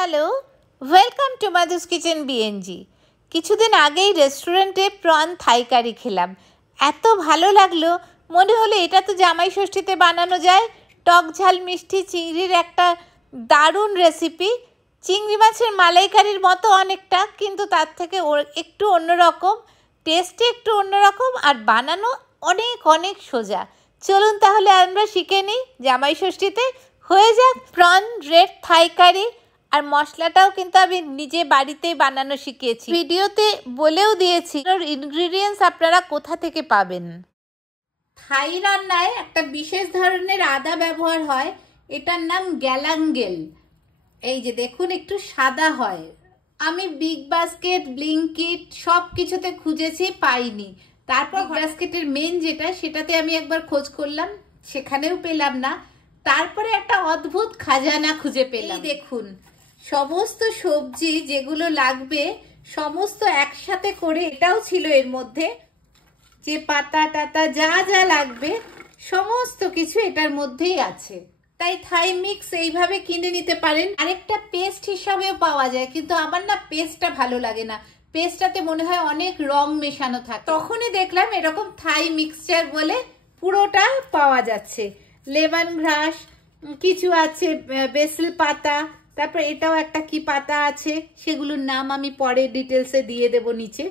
Hello, welcome to Madhu's kitchen BNG. কিছুদিন আগেই রেস্টুরেন্টে প্রন থাই কারি খেলাম, এত ভালো লাগলো, মনে হলো এটা তো জামাই ষষ্ঠীতে বানানো যায়। টক ঝাল মিষ্টি চিংড়ির একটা দারুণ রেসিপি, চিংড়ি মাছের মালাইকারির মতো অনেকটা, কিন্তু তার থেকে একটু অন্যরকম, টেস্টে একটু অন্যরকম, আর বানানো অনেক অনেক সোজা। চলুন তাহলে আমরা শিখে নিই জামাই ষষ্ঠীতে। হয়ে যাক প্রন রেড থাই কারি। আর মশলাটাও কিন্তু আমি নিজে বাড়িতেই বানানো শিখিয়েছি, ভিডিওতে বলেও দিয়েছি ইনগ্রিডিয়েন্টস আপনারা কোথা থেকে পাবেন। থাই রান্নায় একটা বিশেষ ধরনের আদা ব্যবহার হয়, এটার নাম গ্যালাঙ্গেল। এই যে দেখুন, একটু সাদা হয়। আমি বিগ বাস্কেট, ব্লিঙ্কিট সব কিছুতে খুঁজেছি, পাইনি। তারপর বাস্কেটের মেন যেটা, সেটাতে আমি একবার খোঁজ করলাম, সেখানেও পেলাম না। তারপরে একটা অদ্ভুত খাজানা খুঁজে পেলাম। দেখুন, সমস্ত সবজি যেগুলো লাগবে সমস্ত একসাথে করে, এটাও ছিল এর মধ্যে, যে পাতা টাতা যা যা লাগবে সমস্ত কিছু এটার মধ্যেই আছে। তাই থাই মিক্স এইভাবে কিনে নিতে পারেন। আরেকটা পেস্ট হিসাবেও পাওয়া যায়, কিন্তু আমার না পেস্টটা ভালো লাগে না, পেস্টটাতে মনে হয় অনেক রং মেশানো থাকে। তখনই দেখলাম এরকম থাই মিক্সচার বলে পুরোটা পাওয়া যাচ্ছে। লেমন গ্রাস কিছু আছে, বেসিল পাতা, তারপর এটাও একটা কি পাতা আছে, সেগুলোর নাম আমি পরে ডিটেলসে দিয়ে দেব নিচে।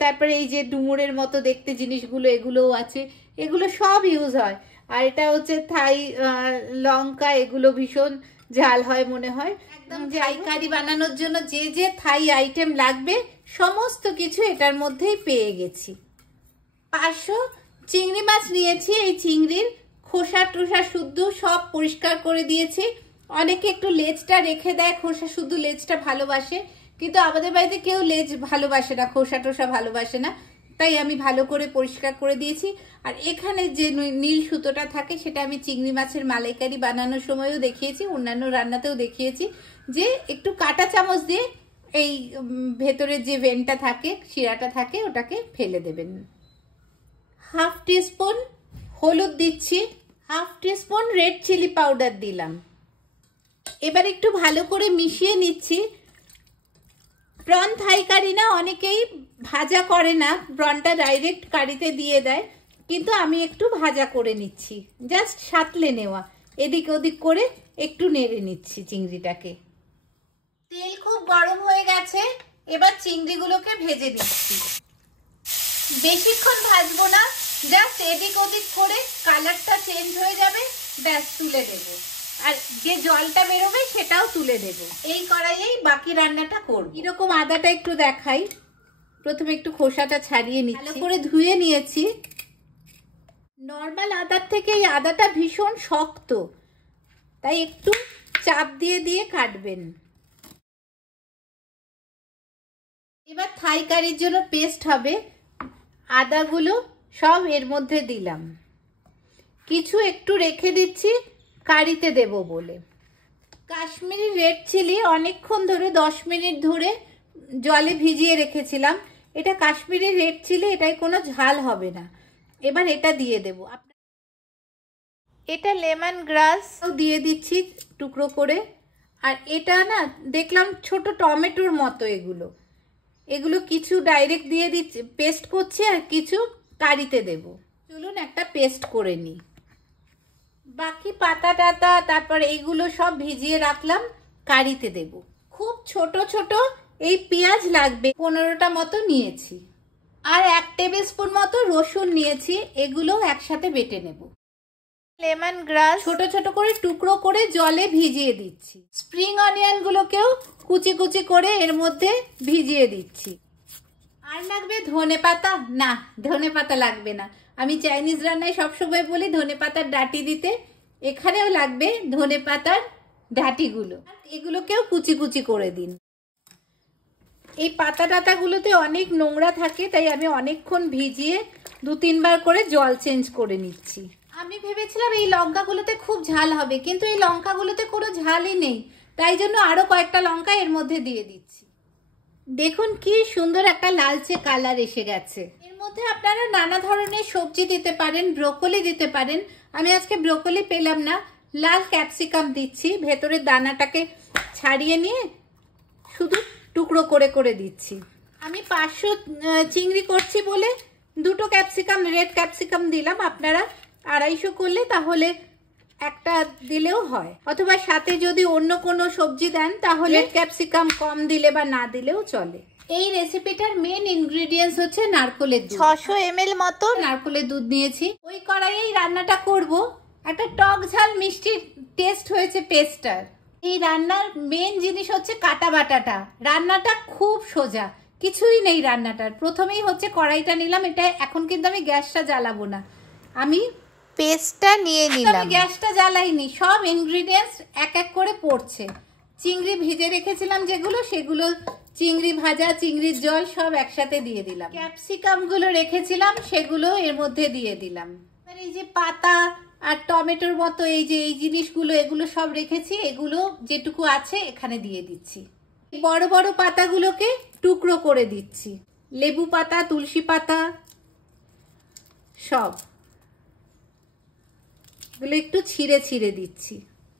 তারপরে এই যে ডুমুরের মতো দেখতে জিনিসগুলো, এগুলোও আছে, এগুলো সব ইউজ হয়। আর এটা হচ্ছে থাই লঙ্কা, এগুলো ভীষণ ঝাল হয় মনে হয়। একদম থাই কারি বানানোর জন্য যে যে থাই আইটেম লাগবে সমস্ত কিছু এটার মধ্যেই পেয়ে গেছি। 500 চিংড়ি মাছ নিয়েছি। এই চিংড়ির খোসা টোসা শুদ্ধ সব পরিষ্কার করে দিয়েছি। অনেকে একটু লেজটা রেখে দেয়, খোসা শুদ্ধ লেজটা ভালোবাসে, কিন্তু আমাদের বাড়িতে কেউ লেজ ভালোবাসে না, খোসা টোসা ভালোবাসে না, তাই আমি ভালো করে পরিষ্কার করে দিয়েছি। আর এখানে যে নীল সুতোটা থাকে, সেটা আমি চিংড়ি মাছের মালাইকারি বানানোর সময়ও দেখিয়েছি, অন্যান্য রান্নাতেও দেখিয়েছি, যে একটু কাঁটা চামচ দিয়ে এই ভেতরের যে ভেনটা থাকে, শিরাটা থাকে, ওটাকে ফেলে দেবেন। হাফ টিস্পুন হলুদ দিচ্ছি, half teaspoon red chilli powder দিলাম। এবার একটু ভালো করে মিশিয়ে নিচ্ছি। প্রন থাই কারি না অনেকেই ভাজা করে না, প্রনটা ডাইরেক্ট কারিতে দিয়ে দেয়, কিন্তু আমি একটু ভাজা করে নিচ্ছি, জাস্ট সাঁতলে নেওয়া, এদিক ওদিক করে একটু নেড়ে নিচ্ছি চিংড়িটাকে। তেল খুব গরম হয়ে গেছে, এবার চিংড়িগুলোকে ভেজে নিচ্ছি। বেশিক্ষণ ভাজবো না, জাস্ট এদিক ওদিক করে কালারটা চেঞ্জ হয়ে যাবে, ব্যাস তুলে দেবো। আর যে জলটা বেরোবে সেটাও তুলে দেব। এই কড়াইয়েই বাকি রান্নাটা করব। এরকম আদাটা একটু দেখাই। প্রথমে একটু খোসাটা ছাড়িয়ে নিচ্ছি, ভালো করে ধুয়ে নিয়েছি। নর্মাল আদার থেকে এই আদাটা ভীষণ শক্ত, তাই একটু চাপ দিয়ে দিয়ে কাটবেন। এবার থাই কারির জন্য পেস্ট হবে, আদাগুলো সব এর মধ্যে দিলাম, কিছু একটু রেখে দিচ্ছি কারিতে দেব বলে। কাশ্মীরি রেড চিলি অনেকক্ষণ ধরে 10 মিনিট ধরে জলে ভিজিয়ে রেখেছিলাম। এটা কাশ্মীরি রেড চিলি, এটাই কোনো ঝাল হবে না। এবার এটা দিয়ে দেব। এটা লেমন গ্রাস দিয়ে দিচ্ছি টুকরো করে। আর এটা না দেখলাম ছোট টমেটোর মতো, এগুলো কিছু ডাইরেক্ট দিয়ে দিচ্ছি, পেস্ট করছি, আর কিছু কারিতে দেব। চলুন একটা পেস্ট করে নিই। বাকি পাতা টাতা তারপর এইগুলো সব ভিজিয়ে রাখলাম, কারিতে দেব। খুব ছোট ছোট এই পেঁয়াজ লাগবে, 15টা মতো নিয়েছি। আর 1 টেবিল স্পুন মতো রসুন নিয়েছি, এগুলো একসাথে বেটে নেব। লেমন গ্রাস ছোট ছোট করে টুকরো করে জলে ভিজিয়ে দিচ্ছি। স্প্রিং অনিয়ন গুলোকেও কুচি কুচি করে এর মধ্যে ভিজিয়ে দিচ্ছি। আর লাগবে ধনে পাতা, না ধনে পাতা লাগবে না, আমি চাইনিজ রান্নায় সবসময় বলি ধনে পাতার ডাঁটি দিতে, এখানেও লাগবে ধনে পাতার ডাঁটিগুলো, এগুলোকেও কুচি কুচি করে দিন। এই পাতা টাতাগুলোতে অনেক নোংরা থাকে, তাই আমি অনেকক্ষণ ভিজিয়ে 2-3 বার করে জল চেঞ্জ করে নিচ্ছি। আমি ভেবেছিলাম এই লঙ্কাগুলোতে খুব ঝাল হবে, কিন্তু এই লঙ্কাগুলোতে কোনো ঝালই নেই, তাই জন্য আরো কয়েকটা লঙ্কা এর মধ্যে দিয়ে দিচ্ছি। দেখুন কি সুন্দর একটা লালচে কালার এসে গেছে। এর মধ্যে আপনারা নানা ধরনের সবজি দিতে পারেন, ব্রোকলি দিতে পারেন। আমি আজকে ব্রোকলি পেলাম না, লাল ক্যাপসিকাম দিচ্ছি। ভেতরের দানাটাকে ছাড়িয়ে নিয়ে শুধু টুকরো করে করে দিচ্ছি। আমি 500 চিংড়ি করছি বলে 2টো ক্যাপসিকাম, রেড ক্যাপসিকাম দিলাম। আপনারা 250 করলে তাহলে একটা দিলেও হয়, অথবা সাথে যদি অন্য কোনো সবজি দেন তাহলে ক্যাপসিকাম কম দিলে বা না দিলেও চলে। এই রেসিপিটার মেন ইনগ্রেডিয়েন্টস হচ্ছে নারকেলের দুধ। 600 ml মতো নারকেলের দুধ নিয়েছি। ওই কড়াইয়েই রান্নাটা করব। একটা টক ঝাল মিষ্টি টেস্ট হয়েছে পেস্টটার। এই রান্নার মেন জিনিস হচ্ছে কাটা বাটাটা। রান্নাটা খুব সোজা, কিছুই নেই রান্নাটার। প্রথমেই হচ্ছে কড়াইটা নিলাম, এটা এখন কিন্তু আমি গ্যাসটা জ্বালাবো না, আমি পেস্টটা নিয়ে নিলাম। গ্যাসটা জ্বালাইনি, সব ইনগ্রেডিয়েন্টস এক এক করে পড়ছে। চিংড়ি ভেজে রেখেছিলাম যেগুলো, সেগুলো চিংড়ি ভাজা, চিংড়ির জল সব একসাথে দিয়ে দিলাম। ক্যাপসিকাম গুলো রেখেছিলাম সেগুলো এর মধ্যে দিয়ে দিলাম। আর এই যে পাতা আর টমেটোর মতো এই যে এই জিনিসগুলো, এগুলো সব রেখেছি, এগুলো যেটুকু আছে এখানে দিয়ে দিচ্ছি। বড় বড় পাতাগুলোকে টুকরো করে দিচ্ছি। লেবু পাতা, তুলসী পাতা সব এগুলো একটু ছিঁড়ে ছিঁড়ে দিচ্ছি।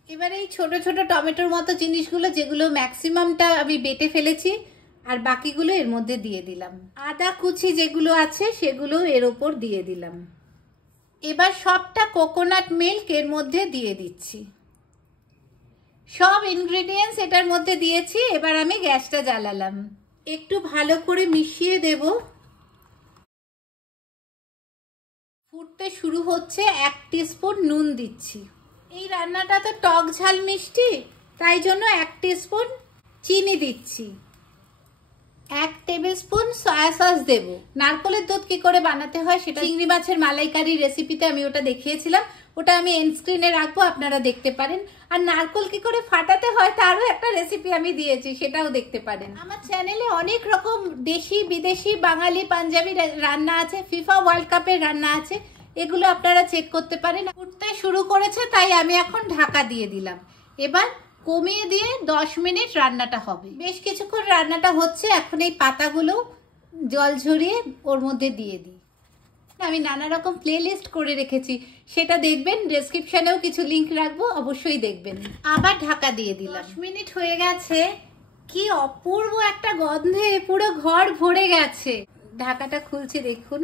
এবার এই ছোট ছোট টমেটোর মতো জিনিসগুলো, যেগুলো ম্যাক্সিমামটা আমি বেটে ফেলেছি, আর বাকিগুলো এর মধ্যে দিয়ে দিলাম। আদা কুচি যেগুলো আছে সেগুলো এর ওপর দিয়ে দিলাম। এবার সবটা কোকোনাট মিল্ক এর মধ্যে দিয়ে দিচ্ছি। সব ইনগ্রেডিয়েন্টস এটার মধ্যে দিয়েছি। এবার আমি গ্যাসটা জ্বালালাম, একটু ভালো করে মিশিয়ে দেব। ফুটতে শুরু হচ্ছে, 1 টিস্পুন নুন দিচ্ছি। এই রান্নাটা তো টক ঝাল মিষ্টি, তাই জন্য 1 টিস্পুন চিনি দিচ্ছি। 1 টেবিল স্পুন সয়া সস দেব। নারকেলের দুধ কি করে বানাতে হয় সেটা চিংড়ি মাছের মালাইকারি রেসিপিতে আমি ওটা দেখিয়েছিলাম, ওটা আমি এন্ড স্ক্রিনে রাখবো, আপনারা দেখতে পারেন। আর নারকেল কি করে ফাটাতে হয় তারও একটা রেসিপি আমি দিয়েছি, সেটাও দেখতে পারেন। আমার চ্যানেলে অনেক রকম দেশি বিদেশি বাঙালি পাঞ্জাবি রান্না আছে, ফিফা ওয়ার্ল্ড কাপের রান্না আছে, এগুলো আপনারা চেক করতে পারেন। ফুটতে শুরু করেছে, তাই আমি এখন ঢাকা দিয়ে দিলাম। এবার কমিয়ে দিয়ে 10 মিনিট রান্নাটা হবে। বেশ কিছুক্ষণ রান্নাটা হচ্ছে। এখন এই পাতাগুলো জল ঝরিয়ে ওর মধ্যে দিয়ে দিই। আমি নানা রকম প্লেলিস্ট করে রেখেছি, সেটা দেখবেন। ডেসক্রিপশনেও কিছু লিংক রাখবো, অবশ্যই দেখবেন। আবার ঢাকা দিয়ে দিলাম। 10 মিনিট হয়ে গেছে। কি অপূর্ব একটা গন্ধে পুরো ঘর ভরে গেছে। ঢাকাটা খুলছি, দেখুন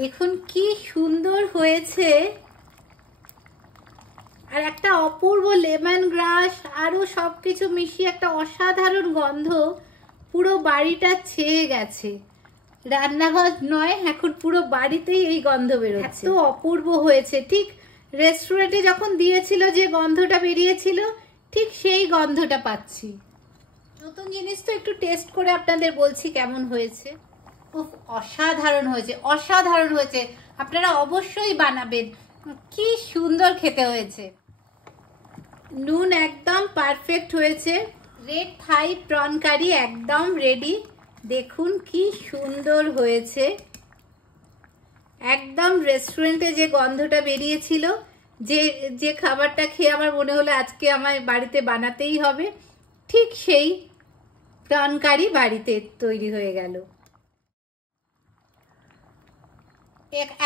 দেখুন কি সুন্দর হয়েছে। আর একটা অপূর্ব লেমন গ্রাস আরো সবকিছু মিশিয়ে একটা অসাধারণ গন্ধ পুরো বাড়িটা ছেয়ে গেছে। রান্নাঘর নয়, এখন পুরো বাড়িতেই এই গন্ধ বেরোচ্ছে। এত অপূর্ব হয়েছে, ঠিক রেস্টুরেন্টে যখন দিয়েছিল যে গন্ধটা বেরিয়েছিল, ঠিক সেই গন্ধটা পাচ্ছি। নতুন জিনিস তো একটু টেস্ট করে আপনাদের বলছি কেমন হয়েছে। খুব অসাধারণ হয়েছে, অসাধারণ হয়েছে। আপনারা অবশ্যই বানাবেন, কি সুন্দর খেতে হয়েছে। নুন একদম পারফেক্ট হয়েছে। রেড থাই প্রন কারি একদম রেডি। দেখুন কি সুন্দর হয়েছে। একদম রেস্টুরেন্টে যে গন্ধটা বেরিয়েছিল, যে খাবারটা খেয়ে আমার মনে হলো আজকে আমার বাড়িতে বানাতেই হবে, ঠিক সেই প্রন কারি বাড়িতে তৈরি হয়ে গেল।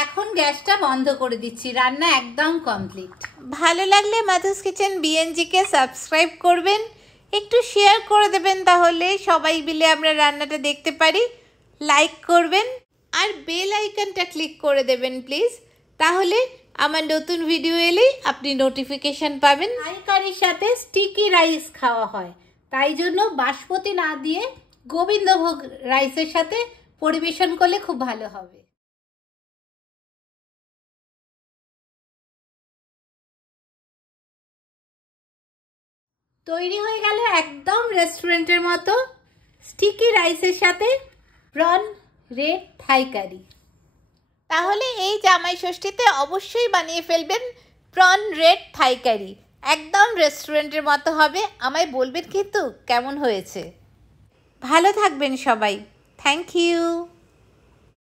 এখন গ্যাসটা বন্ধ করে দিচ্ছি, রান্না একদম কমপ্লিট। ভালো লাগলে মাধুস কিচেন বিএনজি কে সাবস্ক্রাইব করবেন, একটু শেয়ার করে দেবেন, তাহলে সবাই মিলে আমরা রান্নাটা দেখতে পারি। লাইক করবেন আর বেল আইকনটা ক্লিক করে দেবেন প্লিজ, তাহলে আমার নতুন ভিডিও এলেই আপনি নোটিফিকেশন পাবেন। থাই কারির সাথে স্টিকি রাইস খাওয়া হয়, তাই জন্য বাসমতি না দিয়ে গোবিন্দভোগ রাইসের সাথে পরিবেশন করলে খুব ভালো হবে। তৈরি হয়ে গেল একদম রেস্টুরেন্টের মতো স্টিকি রাইসের সাথে প্রন রেড থাই কারি। তাহলে এই জামাই ষষ্ঠীতে অবশ্যই বানিয়ে ফেলবেন প্রন রেড থাই কারি, একদম রেস্টুরেন্টের মতো হবে। আমায় বলবেন কিন্তু কেমন হয়েছে। ভালো থাকবেন সবাই, থ্যাংক ইউ।